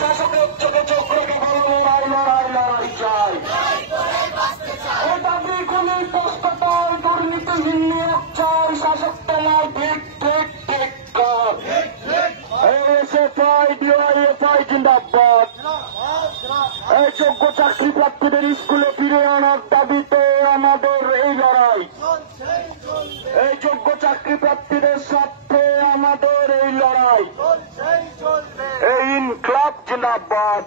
শাসকের চোখে চোখ রেখে বলো লড়াই লড়াই লড়াই চাই। দাবিগুলি প্রস্তুতায় দুর্নীতিহীন নিয়োগ চাই। শাসক তোমার ঠিক ঠিক ঠিক কাজ। এসএফআই ডিওয়াইএফআই জিন্দাবাদ। এই যোগ্য চাকরি প্রার্থীদের স্কুলে ফিরে আনার দাবিতে আমাদের এই লড়াই। এই যোগ্য চাকরি প্রার্থীদের স্বার্থে আমাদের এই লড়াই। এই ইনকলাব জিন্দাবাদ।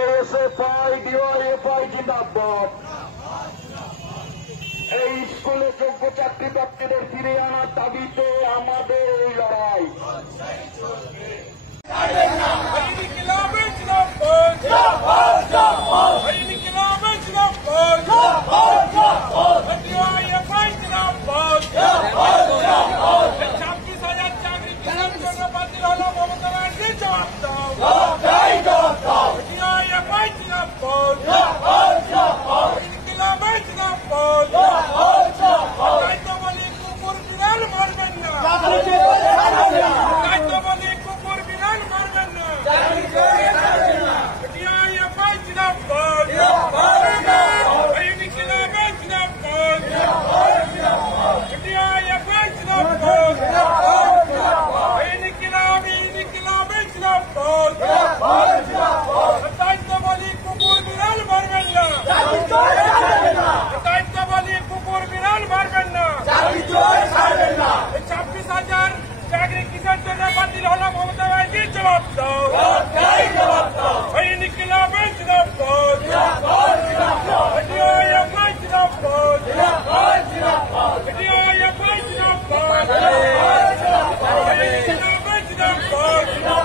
এসএফআই ডিওয়াইএফআই জিন্দাবাদ। এই স্কুলে যোগ্য চাকরি প্রার্থীদের ফিরে আনার দাবিতে আমাদের এই লড়াই। Go!